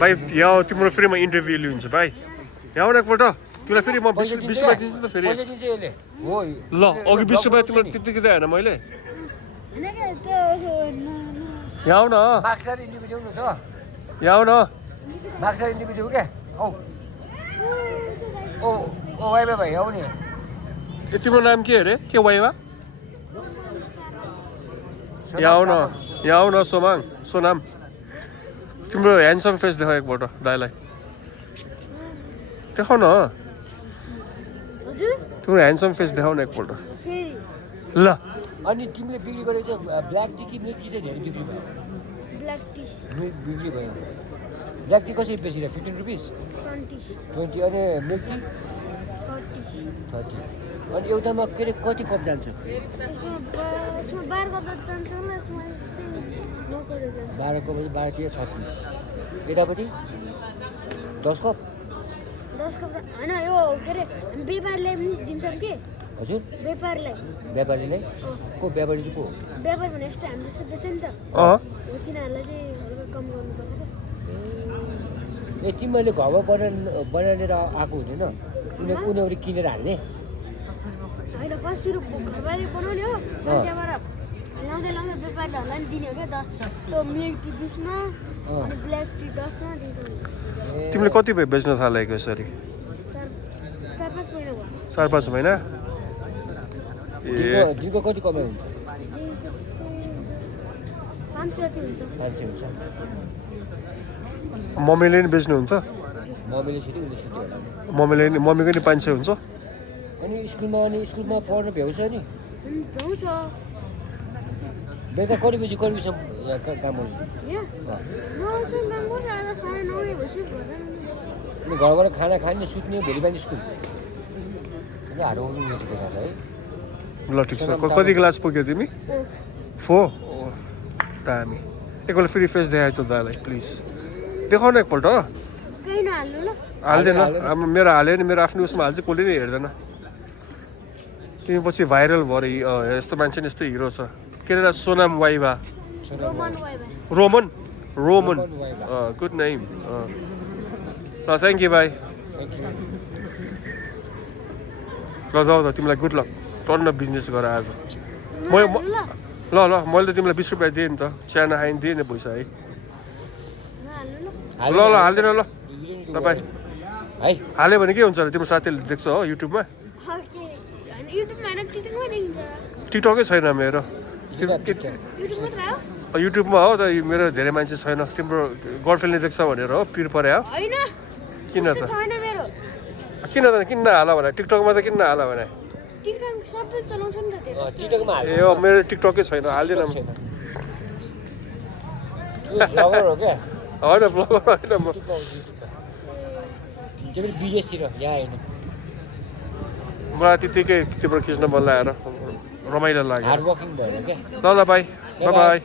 भाइ यहाँ तिम्रो फेरि म इन्टरभ्यू लिन्छु भाइ यहाँ आउन एकपल्ट तिमीलाई फेरि म 20 रुपियाँ दिन्छु त फेरि ल अघि 20 रुपियाँ तिमीलाई त्यति दिँदै होइन मैले यहाँ आउ न यहाँ आउ न तिम्रो नाम के अरे के वाइवा यहाँ आउ न सोमाङ सोनाम तिम्रो ह्यान्डसम फेस देखाऊ एकपल्ट दाइलाई देखाउ न तिम्रो ह्यान्डसम फेस देखाउ न एकपल्ट ल अनि तिमीले बिक्री गरेको चाहिँ ब्ल्याक टी कि मिल्क टी चाहिँ धेरै बिक्री भयो बिक्री भयो ब्ल्याक टी कसरी बेचिरहेको 15 रुपिस 20 अनि मिल्क टी 30 अनि एउटामा के अरे कति कप जान्छ 12 कप 12 के 36 यतापट्टि 10 कप होइन यो के अरे व्यापारीले दिन्छन् के हजुर व्यापारीलाई को व्यापारी चाहिँ को व्यापारी भने यस्तो हामी जस्तो बेच्छ नि त तिनीहरूलाई चाहिँ हल्का कम गर्नुपर्छ ए तिमीहरूले घरमा बनाएर आएको हुँदैन उनीहरू किनेर हाल्ने होइन फर्स्ट सुरु घरबारी बनाउने हो त्यहाँबाट लाउँदै व्यापारीहरूलाई नि दिने हो क्या त्यो मिल्क टी 20 मा अनि ब्ल्याक टी 10 मा दिन्छ तिमीले कति भयो बेच्न थालेको यसरी 4-5 महिना दिनको कति कमाइ हुन्छ 500 हुन्छ मम्मीले नि बेच्नुहुन्छ मम्मीले छुट्टी उसले छुट्टी होला मम्मीको नि 500 हुन्छ अनि स्कुलमा पढ्नु भ्याउँछ नि भ्याउँछ बेलुका कति बजीसम्म काम गर्छु अनि घरबाट खाना खाने सुत्ने भोलि बिहान स्कुल हाट आउनु नजिकै छ है ल ठिक छ कति क्लास पुग्यो तिमी 4 दामी एकपल्ट फेरि फेस देखाएछ दालाई प्लिज देखाउ न एकपल्ट हाल्दैन अब मेरो हाल्यो नि मेरो आफ्नो उसमा हाल्छ कसले नि हेर्दैन तिमी पछि भाइरल भएर यस्तो मान्छे नि यस्तो हिरो छ के अरे Sonam Waiba Roman good name ल थ्याङ्क यू भाइ ल जाऊ त तिमीलाई गुड लक टर्न बिजनेस गर आज ल मैले त तिमीलाई 20 रुपियाँ दिएँ नि त च्याना खाइन दिएँ नि पैसा है ल हाल्दैन ल भाइ हाल्यो भने के हुन्छ अरे तिम्रो साथीले देख्छ हो युट्युबमा टिकटकै छैन मेरो युट्युबमा हो त मेरो धेरै मान्छे छैन तिम्रो गर्लफ्रेन्डले देख्छ भनेर हो पिर पर्यो किन त किन हाला भने टिकटकमा त किन हाला भने ए मेरो टिकटकै छैन हाल्दिन होइन ब्लगर होइन म विदेशतिर यहाँ होइन मलाई त्यतिकै तिम्रो खिच्न मन लागेर रमाइलो लाग्यो हार्ड वर्किङ भएर क्या ल भाइ बाई